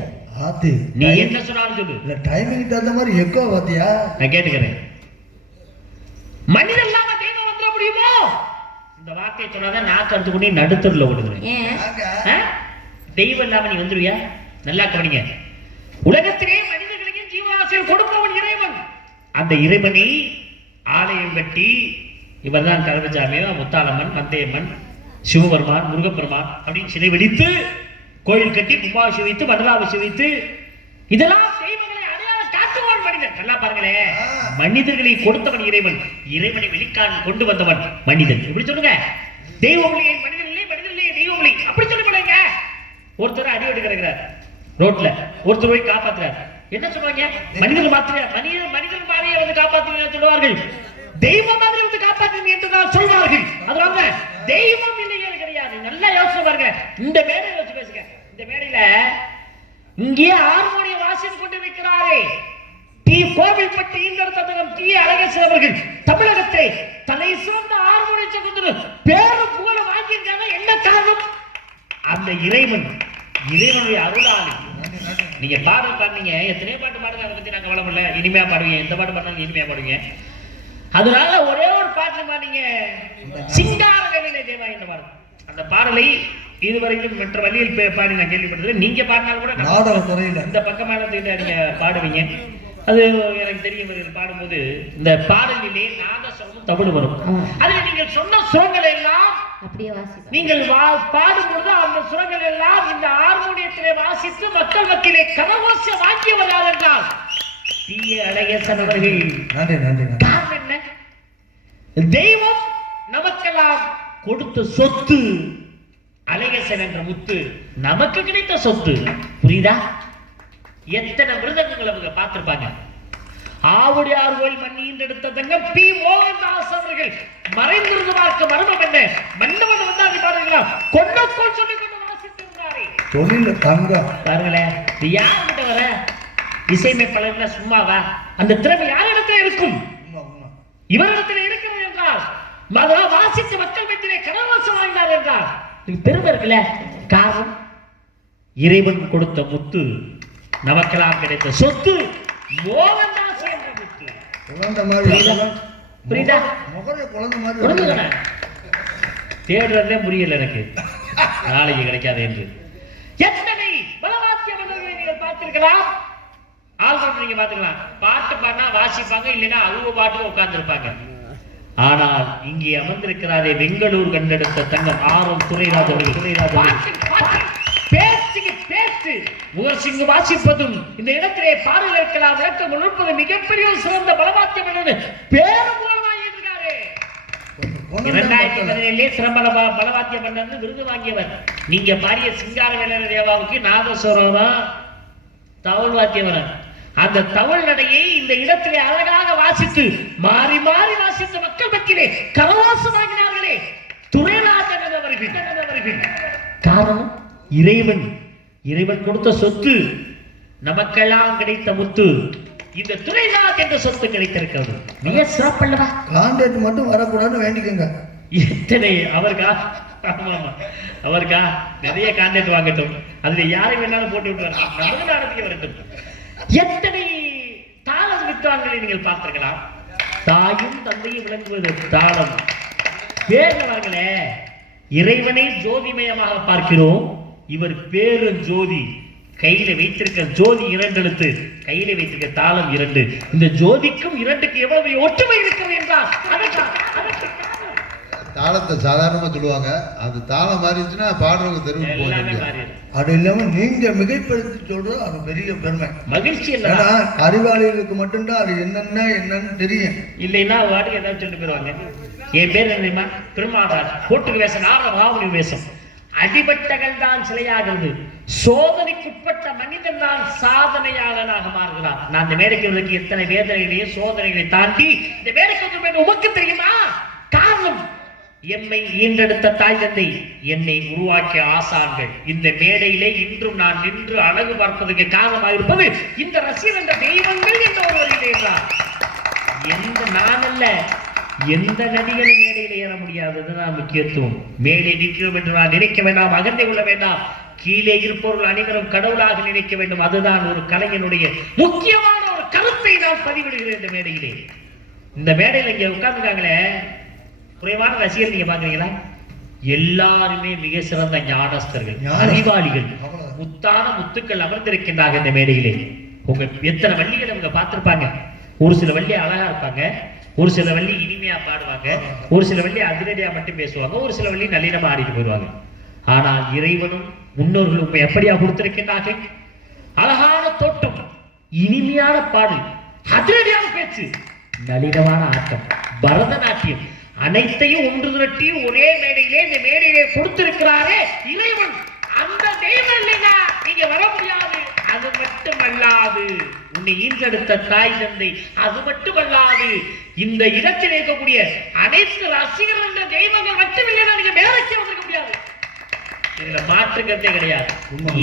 நீ என்ன சொன்னாலும் சொல்லு, இல்ல டைமிங் தகுந்த மாதிரி எக்கோ பாத்தியா? நான் கேட்டுக்கிறேன். மனிதன் இல்லாம தெய்வம் வந்துட முடியுமோ? இந்த வார்த்தையை சொன்னாதான் நான் கருத்து கொண்டு நடுத்தருல விடுகிறேன். தெய்வம் இல்லாம நீ வந்துருவியா? நல்லா கவனிங்க. உலகத்திலே மனிதர்களுக்கு ஜீவவாசியம் கொடுப்பவன் இறைவன். அந்த இறைவனை ஆலயம் கட்டி இவர் தான் கருவசாமியோ, முத்தாளம்மன், மந்தையம்மன், சிவபெருமான், முருகப்பெருமான் அப்படின்னு சிலை வெடித்து கோயில் கட்டி கும்பாபிஷேகம் வைத்து மண்டலாபிஷேகம் வைத்து இதெல்லாம் தெய்வங்களை அடையாளம் காட்டுவான் மனிதன். நல்லா பாருங்களேன், மனிதர்களை கொடுத்தவன் இறைவன், இறைவனை வெளிக்கான் கொண்டு வந்தவன் மனிதன். இப்படி சொல்லுங்க, தெய்வமொழியை மனிதன் இல்லை, மனிதன் இல்லை தெய்வமொழி அப்படி சொல்லி போடுங்க. ஒருத்தர் அடி எடுத்து கிடக்கிறார் ரோட்ல, ஒருத்தர் போய் காப்பாத்துறாரு. என்ன சொல்லுவாங்க? மனிதர்கள் மாத்திர மனிதர்கள் மாதிரியே வந்து காப்பாற்றுங்க சொல்லுவார்கள், தெய்வம் மாதிரி வந்து காப்பாற்றுங்க என்று தான் சொல்வார்கள். அது வாங்க தெய்வம் இல்லையே கிடையாது. நல்லா யோசனை பாருங்க, இந்த மேடையில வச்சு பேசுங்க. இந்த மேடையில இங்கே ஹார்மோனிய வாசித்து கொண்டு வைக்கிறாரே டி கோவில்பட்டி ஈந்தரத்தகம் டி அழகேசன் அவர்கள் தமிழகத்தை தலை சிறந்த ஹார்மோனிய சகோதரர் பேரு புகழ வாங்கியிருக்காங்க. என்ன காரணம்? அந்த இறைவனுடைய அருளாளி. நீங்க பாடல் பாடுறீங்க, எத்தனையோ பாட்டு பாடுங்க, அதை பத்தி நான் கவலை இல்லை. இனிமையா பாடுவீங்க, எந்த பாட்டு பாடினாலும் இனிமையா பாடுவீங்க. அதனால ஒரே ஒரு பாட்டு பாடுங்க, சிங்கார வேலையிலே தேவா என்ற பாடல். அந்த பாடலை இதுவரைக்கும் மற்ற வழியில் பாடி நான் கேள்விப்பட்டது. நீங்க பாடினாலும் கூட நாடக துறையில இந்த பக்கமான நீங்க பாடுவீங்க. அது எனக்கு தெரியும். பாடும்போது இந்த பாடலிலே நாதஸ்வரமும் தமிழ் வரும். அதில் நீங்கள் சொன்ன சுரங்கள் எல்லாம் அப்படியே வாசிப்பா. நீங்கள் பாடும்பொழுது அந்த சுரங்கள் எல்லாம் இந்த ஹார்மோனியத்திலே வாசித்து மக்கள் மத்தியிலே கரகோஷ வாங்கியவர் யார் என்றால் டி. அழகேசன் அவர்கள். நன்றி நன்றி. காரணம் என்ன? தெய்வம் நமக்கெல்லாம் கொடுத்த சொத்து அழகேசன் என்ற முத்து நமக்கு கிடைத்த சொத்து. புரியுதா? எத்தனை மிருதங்களை அவங்க பார்த்திருப்பாங்க. ஆவுடையார் கோயில் மண்ணியின் எடுத்த தங்கம் பி. மோகன்தாஸ் அவர்கள் மறைந்திருந்து பார்க்க மர்மம் என்ன? மன்னவன் வந்தாங்க பாருங்களா, கொண்டக்கோள் சொல்லி கொண்டு வாசித்திருந்தாரே. தொழில தங்கம் பாருங்களேன். இது யார்கிட்ட வர இசையமைப்பாளர்னா சும்மாவா? அந்த திறமை யாரிடத்துல இருக்கும்? இவரிடத்தில் இருக்கிறது என்றால் வாசித்து மக்கள் மத்தியிலே கரகோஷம் வாங்கினார் என்றால் பெருமை இருக்குல்ல. காரணம் இறைவன் கொடுத்த முத்து, நமக்கெல்லாம் கிடைத்த சொத்து மோகன்தாஸ் என்ற முத்து. குழந்தை மாதிரி புரியுதா? முகரே குழந்தை மாதிரி தேடுறதே புரியல எனக்கு, நாளைக்கு கிடைக்காது என்று. எத்தனை பலவாத்திய மன்னர்களை நீங்கள் பார்த்திருக்கலாம், ஆல்பம் நீங்க பார்த்துக்கலாம். பாட்டு பாடினா வாசிப்பாங்க, இல்லைன்னா அழுவ பாட்டு உட்கார்ந்து இருப்பாங்க. ஆனால் இங்கே அமர்ந்திருக்கிறாரே பெங்களூர் கண்டெடுத்த தங்கம் ஆரம் துரைராஜ் அவர்கள் வாசிப்பதும் இந்த இடத்திலே பாடல் இருக்கலாம் விளக்கம் உணர்ப்பது மிகப்பெரிய சிறந்த பலவாத்தியம் என்று பேரும் வாங்கியிருக்காரு. 2017 சிறந்த பலவாத்திய மன்னர் விருது வாங்கியவர். நீங்க பாடிய சிங்காரவேலர் தேவாவுக்கு நாதஸ்வரம் தவுள் வாத்தியவர். அந்த தவுள் நடையை இந்த இடத்திலே அழகாக வாசித்து மாறி மாறி வாசித்த மக்கள் மத்தியிலே கரவாசமாகினார்களே துரைராஜன் அவர்கள். காரணம் இறைவன் கொடுத்த சொத்து, நமக்கெல்லாம் கிடைத்த முத்து. இந்த துரைராஜ் என்ற சொத்து கிடைத்திருக்கிறது. மிக சிறப்பல்லவா? கான்ட்ராக்ட் மட்டும் வரக்கூடாதுன்னு வேண்டிக்கங்க. எத்தனை அவருக்கா நிறைய கான்ட்ராக்ட் வாங்கட்டும். அதுல யாரை வேணாலும் போட்டு விட்டு தமிழ்நாட்டுக்கு வரட்டும். எத்தனை தாளம் வித்வான்களை நீங்கள் பார்த்திருக்கலாம். தாயும் தந்தையும் விளங்குவது தாளம். பேர்களே, இறைவனை ஜோதிமயமாக பார்க்கிறோம். இவர் பேரு ஜோதி. கையில வைத்திருக்க ஜோதி 2 எழுத்து, கையில வைத்திருக்க தாளம் 2. இந்த ஜோதிக்கும் 2க்கு எவ்வளவு ஒற்றுமை இருக்கிறது என்றால் தாளத்தை சாதாரணமா சொல்லுவாங்க. அது தாளம் மாறிடுச்சுன்னா பாடுறவங்க தெருவுக்கு போக. அது இல்லாம நீங்க மிகைப்படுத்தி சொல்றது அது பெரிய பெருமை, மகிழ்ச்சி. ஏன்னா அறிவாளிகளுக்கு மட்டும்தான் அது என்னன்னு தெரியும். இல்லைன்னா வாட்டுக்கு ஏதாவது சொல்லிட்டு போயிருவாங்க. என் பேர் என்னமா பெருமாதார், கோட்டுக்கு வேஷம், ஆரவாவுனி வேஷம். அடிபட்டகள் தான் சிலையாகிறது, சோதனைக்குட்பட்ட மனிதன் தான் சாதனையாளனாக மாறுகிறான். நான் இந்த மேடைக்கு எத்தனை வேதனைகளையும் சோதனைகளை தாண்டி இந்த மேடைக்கு உமக்கு தெரியுமா? காரணம் எம்மை ஈன்றெடுத்த தாய் தந்தை, என்னை உருவாக்கிய ஆசான்கள். இந்த மேடையிலே இன்றும் நான் நின்று அழகு பார்ப்பதற்கு காரணமாக இருப்பது இந்த ரசிகர் என்ற தெய்வங்கள் என்ற ஒருவரிலே என்றார். எந்த நான் அல்ல, எந்த நடிகரும் மேடையில் ஏற முடியாததுதான் முக்கியத்துவம். மேலே நிற்கிறோம் என்று நான் நினைக்க வேண்டாம், அகந்தை கொள்ள வேண்டாம். கீழே இருப்பவர்கள் அனைவரும் கடவுளாக நினைக்க வேண்டும். அதுதான் ஒரு கலைஞனுடைய முக்கியமான ஒரு கருத்தை நான் பதிவிடுகிறேன் இந்த மேடையிலே. இந்த மேடையில் இங்க உட்கார்ந்துருக்காங்களே குறைவான ரசிகர் நீங்க பாக்குறீங்களா? எல்லாருமே மிக சிறந்த ஞானஸ்தர்கள், அறிவாளிகள், முத்தான முத்துக்கள் அமர்ந்திருக்கின்றார்கள் இந்த மேடையிலே. உங்க எத்தனை வள்ளிகளை அவங்க பார்த்திருப்பாங்க. ஒரு சில வள்ளி அழகா இருப்பாங்க, ஒரு சில வள்ளி இனிமையா பாடுவாங்க, ஒரு சில வள்ளி அதிரடியா மட்டும் பேசுவாங்க, ஒரு சில வள்ளி நளினமா ஆடிட்டு போயிடுவாங்க. ஆனால் இறைவனும் முன்னோர்களும் உண்மை எப்படியா கொடுத்திருக்கின்றார்கள்? அழகான தோட்டம், இனிமையான பாடல், அதிரடியான பேச்சு, நளினமான ஆட்டம், பரதநாட்டியம், அனைத்தையும் ஒன்று திரட்டி ஒரே மேடையிலே இந்த மேடையிலே கொடுத்திருக்கிறாரே இறைவன். அந்த தெய்வம் இல்லைன்னா நீங்க வர முடியாது. அது மட்டுமல்லாது உன்னை ஈன்றெடுத்த தாய் தந்தை, அது மட்டுமல்லாது இந்த இடத்தில் இருக்கக்கூடிய அனைத்து ரசிகர்கள் தெய்வங்கள் மட்டுமில்லைன்னா நீங்க மேடைக்கு வந்திருக்க முடியாது. இதுல மாற்றுக்கிறதே கிடையாது.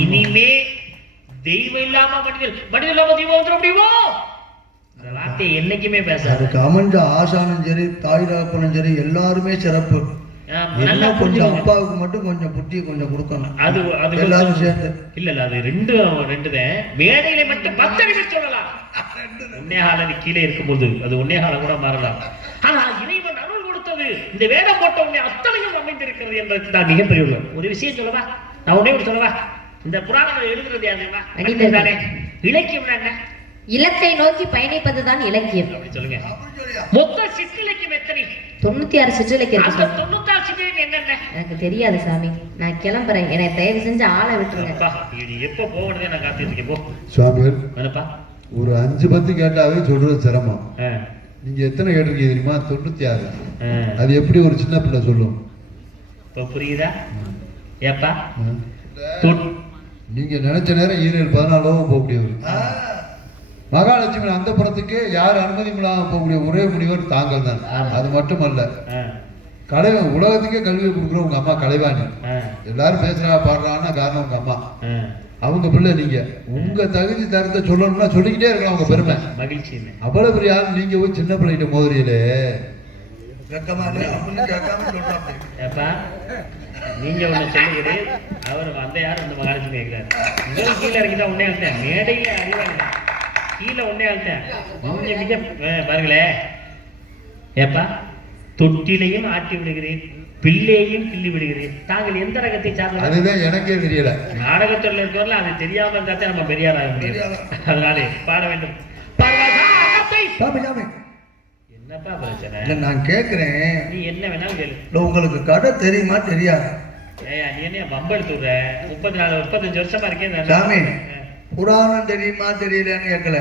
இனிமே தெய்வம் இல்லாம மனிதன் இல்லாம தெய்வம் வந்துட முடியுமோ? அந்த வார்த்தையை என்னைக்குமே பேசாது. அதுக்கு அமைஞ்ச ஆசானும் சரி, தாய் தகப்பனும் சரி, எல்லாருமே சிறப்பு. கொஞ்சம் அப்பாவுக்கு மட்டும் கொஞ்சம் புத்தியை கொஞ்சம் கொடுக்கணும். அது எல்லாரும் சேர்ந்து இல்ல அது ரெண்டு தான். மேடையில மட்டும் 10 நிமிஷம் சொல்லலாம். 1.5 கீழே இருக்கும்போது அது 1.5 கூட மாறலாம். ஆனா இறைவன் அருள் கொடுத்த கொடுத்தது இந்த வேடம் போட்டவங்க அத்தனையும் அமைந்திருக்கிறது என்பதற்கு தான் மிகப்பெரிய ஒரு விஷயம் சொல்லவா? நான் ஒண்ணே ஒன்று சொல்லவா? இந்த புராணங்கள் எழுதுறது யாருமே இலக்கியம் என்ன? இலக்கை நோக்கி பயணிப்பதுதான் இலக்கியம். சொல்லுங்க. மொத்த சிற்றிலக்கியம் எத்தனை? 96 சிற்றிலக்கியம் இருக்கு. 96 சிற்றிலக்கியம் என்னென்ன? எனக்கு தெரியாது சாமி, நான் கிளம்புறேன். என்னை தயவு செஞ்சு ஆளை விட்டுருங்க. இது எப்போ போகணுதே நான் காத்துட்டு இருக்கேன். போ சுவாமிகள். என்னப்பா ஒரு 5-10 கேட்டாவே சொல்றது சிரமம். நீங்க எத்தனை கேட்டிருக்கீங்க தெரியுமா? 96. அது எப்படி ஒரு சின்ன பிள்ளை சொல்லும்? இப்போ புரியுதா? ஏப்பா நீங்க நினைச்ச நேரம் 14 போக முடியாது. மகாலட்சுமி அந்த புறத்துக்கு யார் அனுமதி இல்லாம போகக்கூடிய ஒரே முனிவர் தாங்கள் தான். அது மட்டுமல்ல, உலகத்துக்கே கல்வியை கொடுக்குற உங்க அம்மா கலைவாணி. எல்லாரும் பேசுறா பாடுறான்னா காரணம் உங்க அம்மா. அவங்க பிள்ளை நீங்க. உங்க தகுதி தரத்தை சொல்லணும்னா சொல்லிக்கிட்டே இருக்கலாம். உங்க பெருமை மகிழ்ச்சி. அவ்வளவு பெரிய ஆள் நீங்க போய் சின்ன பிள்ளைகிட்ட மோதிரியிலே நீங்க ஒண்ணு சொல்லுகிறீ, அவர் அந்த யாரும் இந்த மகாலட்சுமி கேட்கிறாரு. முதல் கீழே இறங்கிதான் உன்னே அழுத்தேன். மேடையில அறிவாளி கீழே உன்னே அழுத்தேன். மிக பாருங்களே. ஏப்பா தொட்டிலையும் ஆட்டி விடுகிறேன், பிள்ளையையும் கிள்ளி விடுகிறேன். தாங்கள் எந்த ரகத்தை சார்ந்த? அதுதான் எனக்கே தெரியல. நாடகத்துல இருக்கவர்கள் அது தெரியாம இருந்தா நம்ம பெரியார் ஆக முடியாது. அதனாலே பாட வேண்டும். என்னப்பா பிரச்சனை? நான் கேக்குறேன், நீ என்ன வேணாலும் கேளு. உங்களுக்கு கடை தெரியுமா தெரியாது? ஏயா நீ என்ன பம்பெடுத்து விடுற? 34-35 வருஷமா இருக்கேன் சாமி. புராணம் தெரியுமா தெரியலன்னு கேட்கல.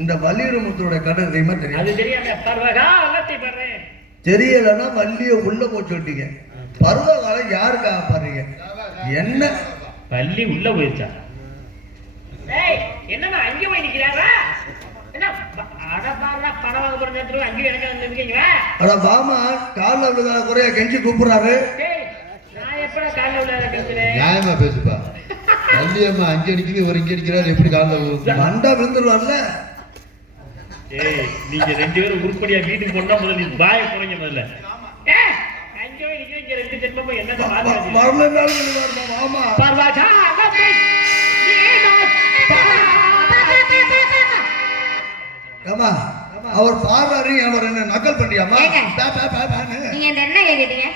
இந்த வள்ளியமுத்தோட கடை தெரியுமா தெரியும்? அது தெரியாம பர்வகா அல்லத்தை பர்றேன். தெரியலன்னா வள்ளிய உள்ள போச்சு விட்டீங்க. பருவகாலம் யாருக்கா பாருங்க? என்ன வள்ளி உள்ள போயிருச்சா? என்னன்னா அங்கே போய் நிக்கிறாரா? குறைய கெஞ்சி கூப்பிடுறாரு. நியாயமா பேசுப்பா. வள்ளியம்மா அங்க நிக்குது, இவர் இங்க நிக்கிறாரு. எப்படி காலில் மண்டா விழுந்துருவான்ல? நீங்க 2 பேரும் உருப்படியா வீட்டுக்கு போனா முதல்ல நீ பாய போறீங்க. முதல்ல அங்கே போய் நிக்கிறீங்க 2 ஜென்மமும் என்னதான் அவர் பாடுறாரு. அவர் என்ன நக்கல் பண்றியாமா? நீங்க என்ன கேட்டீங்க?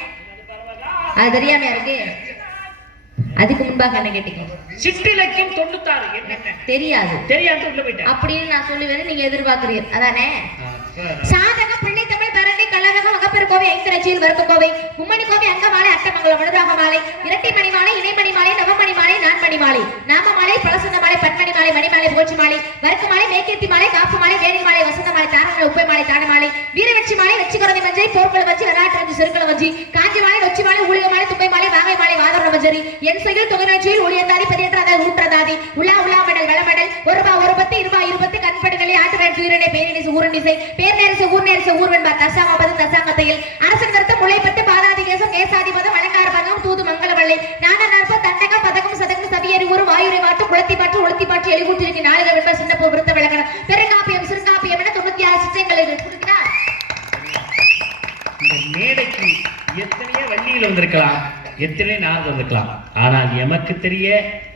அது தெரியாம இருக்கு. அதுக்கு முன்பாக என்ன கேட்டீங்க? சிற்றிலக்கியம் 96 என்ன தெரியாது? தெரியாது உள்ள போயிட்டேன் அப்படின்னு நான் சொல்லுவேன். நீங்க எதிர்பார்க்கிறீங்க அதானே? சாதகம் பிள்ளை தமிழ் பரண்டி கல்லகம் அகப்பெரு கோவை ஐந்தரச்சியில் வறுக்கும் கோவை மும்மணி கோவை அங்க மாலை அட்டமங்கலம் வடுதாக மாலை இரட்டை மணி மாலை இணைமணி மாலை நவமணி மாலை நான்மணி மாலை நாம மாலை பலசந்த மாலை பன்மணி மாலை மணிமாலை போச்சி மாலை வறுக்கு மாலை மேற்கேத்தி மாலை காப்பு மாலை வேணி மாலை வசந்த மாலை தாரங்கள் உப்பை மாலை தான மாலை வீரவெச்சி மாலை வெச்சி குறந்தை மஞ்சை போர்க்குள வஞ்சி விராட்டு வஞ்சி செருக்குள வஞ்சி காஞ்சி மாலை நொச்சி மாலை ஊழிய மாலை துப்பை மாலை வாகை மாலை வாதர வஞ்சரி என் செயல் தொகைநோச்சியில் ஊழியந்தாதி பதியேற்றாத ஊற்றதாதி உலா உலா மெடல் வெளமெடல் ஒரு ரூபா 20 கண்படுகளை ஆட்டுவேன் துயிரனை பேரினிசு ஊரணிசை பேர் நேரிசு ஊர் நேரிசு ஊர்வன் தசாமபதம் தசாங்கத்தையில் அரசன் கருத்து முளைப்பட்டு பாதாதி கேசம் கேசாதிபதம் அலங்கார பதம் தூது மங்களவள்ளை நாட நற்ப தண்டகம் பதகம் சதகம் சவியறி ஒரு வாயுரை வாட்டு குளத்தி பாட்டு உளுத்தி பாட்டு எலிகூட்டி நாளிக வெப்ப சின்னப்போ விருத்த விளக்கணம் பெருங்காப்பியம் சிறுங்காப்பியம் என 96 சிற்றங்களை கொடுக்கிறார். இந்த மேடைக்கு எத்தனையோ வள்ளியில் வந்திருக்கலாம், எத்தனை நாள் வந்திருக்கலாம். ஆனால் எமக்கு தெரிய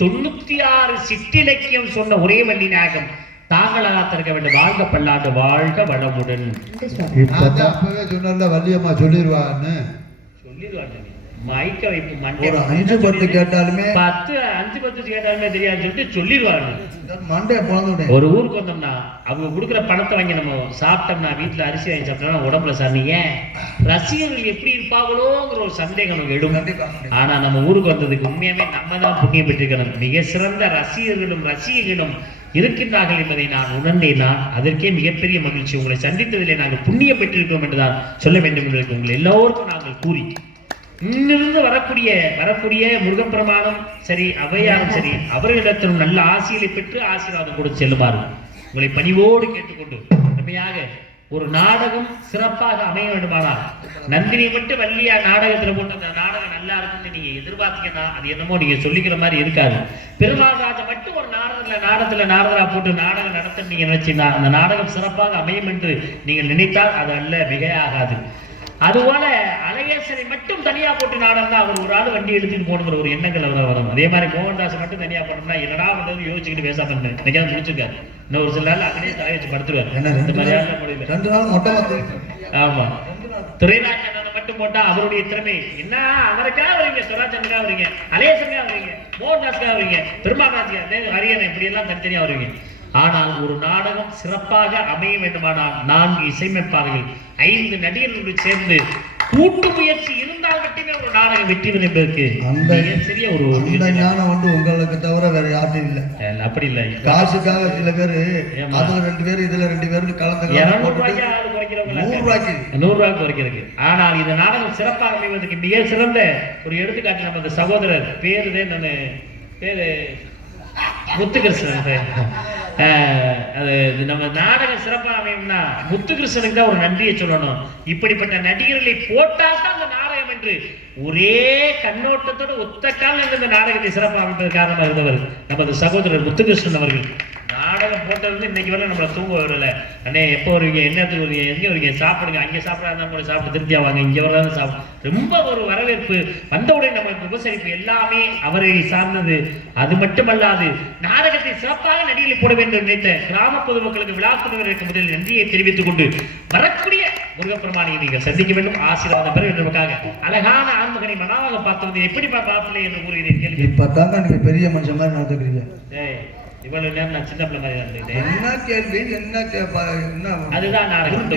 96 சிற்றிலக்கியம் சொன்ன ஒரே வள்ளி நாயகம் தாங்களாக திறக்க வேண்டும். வாழ்க பல்லாண்டு, வாழ்க வளமுடன். அப்பவே சொன்னால வள்ளியம்மா சொல்லிடுவான்னு சொல்லிடுவாங்க. மைக்க வைப்பு மண்டை 5-10 கேட்டாலுமே 5-10 கேட்டாலுமே தெரியாது சொல்லிட்டு சொல்லிடுவாங்க. மண்டை ஒரு ஊருக்கு வந்தோம்னா அவங்க கொடுக்குற பணத்தை வாங்கி நம்ம சாப்பிட்டோம்னா, வீட்டுல அரிசி வாங்கி சாப்பிட்டோம்னா உடம்புல சார்ந்தீங்க ரசிகர்கள் எப்படி இருப்பாங்களோங்கிற ஒரு சந்தேகம் நமக்கு எழும். ஆனா நம்ம ஊருக்கு வந்ததுக்கு உண்மையாவே நம்ம தான் புண்ணியம் பெற்றிருக்கணும். மிக சிறந்த ரசிகர்களும் இருக்கின்றார்கள் என்பதை நான் உணர்ந்தேன். நான் அதற்கே மிகப்பெரிய மகிழ்ச்சி. உங்களை சந்தித்ததிலே நாங்கள் புண்ணியம் பெற்றிருக்கிறோம் என்றுதான் சொல்ல வேண்டும் என்று உங்கள் எல்லோருக்கும் நாங்கள் கூறி இன்னிருந்து வரக்கூடிய முருகப்பிரமாணம் சரி, அவையாரும் சரி, அவர்களிடத்திலும் நல்ல ஆசிகளை பெற்று ஆசீர்வாதம் கொடுத்து செல்லுமாறு உங்களை பணிவோடு கேட்டுக்கொண்டு உண்மையாக ஒரு நாடகம் சிறப்பாக அமைய வேண்டுமானால் நந்தினி மட்டும் வள்ளியா நாடகத்துல போட்டு அந்த நாடகம் நல்லா இருக்குன்னு நீங்க எதிர்பார்த்தீங்கன்னா அது என்னமோ நீங்க சொல்லிக்கிற மாதிரி இருக்காது. பெருமாள் ராஜா மட்டும் ஒரு நாடகரா போட்டு நாடகம் நடத்த நீங்க நினைச்சீங்கன்னா அந்த நாடகம் சிறப்பாக அமையும் என்று நீங்கள் நினைத்தால் அது அல்ல, மிகையாகாது. அதுபோல அழகேசனை மட்டும் தனியா போட்டு நாடகம்னா அவர் ஒரு ஆள் வண்டி எடுத்துட்டு போகணுங்கிற ஒரு எண்ணங்கள் அவர் வரும். அதே மாதிரி மோகன்தாஸ் மட்டும் தனியா போனோம்னா என்னடா பண்றது யோசிச்சுக்கிட்டு பேசாம இன்னைக்கு முடிச்சிருக்காரு. இன்னும் ஒரு சில நாள் அப்படியே தலை வச்சு படுத்துருவாரு. இந்த மாதிரி 2 நாள் மொட்டை. ஆமா, திரைநாயகன் மட்டும் போட்டா அவருடைய திறமை என்ன, அவருக்காக வரீங்க, சுராஜனுக்காக வரீங்க, அலேசனுக்காக வரீங்க, மோகன்தாஸ்க்காக வரீங்க, பெருமாநாச்சியா ஹரியன் இப்படி எல்லாம் தனித்தனியா வருவீங்க. ஆனால் ஒரு நாடகம் சிறப்பாக அமைய வேண்டுமானால் 4 இசையமைப்பாளர்கள் 5 நடிகர்கள் சேர்ந்து கூட்டு முயற்சி இருந்தால் மட்டுமே ஒரு நாடகம் வெற்றி பெறும் என்பதற்கு சிறிய ஒரு ஞானம் வந்து உங்களுக்கு தவிர வேற யாரும் இல்லை. அப்படி இல்லை, காசுக்காக சில பேரு அதுல 2 பேர் இதுல 2 பேர் கலந்து 100 ரூபாய்க்கு குறைக்கிறது. ஆனால் இந்த நாடகம் சிறப்பாக அமைவதற்கு மிக சிறந்த ஒரு எடுத்துக்காட்டு நமது சகோதரர் பேரு முத்துகிருஷ்ணன். அது நம்ம நாடகம் சிறப்பாக அமையும்னா முத்துகிருஷ்ணனுக்கு தான் ஒரு நன்றியை சொல்லணும். இப்படிப்பட்ட நடிகர்களை போட்டால்தான் அந்த நாடகம் என்று ஒரே கண்ணோட்டத்தோடு ஒத்த கால இந்த நாடகத்தை சிறப்பாக அமைப்பது காரணமாக இருந்தவர் நமது சகோதரர் முத்துகிருஷ்ணன் அவர்கள். நாடகம் போட்டது இன்னைக்கு வரல நம்மளை தூங்க வரல. அண்ணே எப்போ வருவீங்க, என்னத்துக்கு வருவீங்க, எங்க வருவீங்க, சாப்பிடுங்க, அங்கே சாப்பிடாதான் கூட சாப்பிட்டு திருப்தியா வாங்க, இங்க வரலாம் சாப்பிடும். ரொம்ப ஒரு வரவேற்பு வந்தவுடன் நம்மளுக்கு உபசரிப்பு எல்லாமே அவரை சார்ந்தது. அது மட்டுமல்லாது நாடகத்தை சிறப்பாக நடிகளை போட வேண்டும் நினைத்த கிராம பொதுமக்களுக்கு விழாக்குழுவினருக்கு முதலில் நன்றியை தெரிவித்துக் கொண்டு வரக்கூடிய முருகப்பெருமானை நீங்கள் சந்திக்க வேண்டும், ஆசீர்வாதம் பெற வேண்டும். அழகான ஆண்மகனை மனாவாக பார்த்தது எப்படி பார்ப்பதில்லை என்று கூறுகிறேன். கேள்வி இப்பதாங்க நீங்க பெரிய மனுஷன் மாதிரி நடந்துக்கிறீங்க. இவ்வளவு நேரம் நான் சின்ன பிள்ளை மாதிரி இருந்தேன். என்ன கேள்வி என்ன அதுதான் நாடகம்.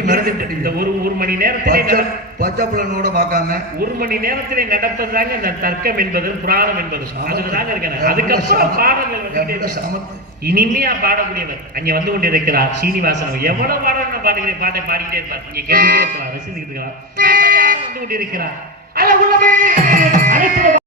இந்த ஒரு மணி நேரத்திலே பச்சை பிள்ளனோட பார்க்காம 1 மணி நேரத்திலே நடப்பதுதாங்க இந்த தர்க்கம் என்பது புராணம் என்பது. அதுதாங்க இருக்கிறேன். அதுக்கப்புறம் பாடல்கள் இனிமையா பாடக்கூடியவர் அங்க வந்து கொண்டிருக்கிறார் சீனிவாசன். எவ்வளவு பாடம் நான் பாடுகிறேன், பாட்டை பாடிக்கிட்டே இருப்பார், இங்க கேட்டுக்கிட்டே இருக்கலாம், ரசிச்சுக்கிட்டு இருக்கலாம். வந்து கொண்டிருக்கிறார்.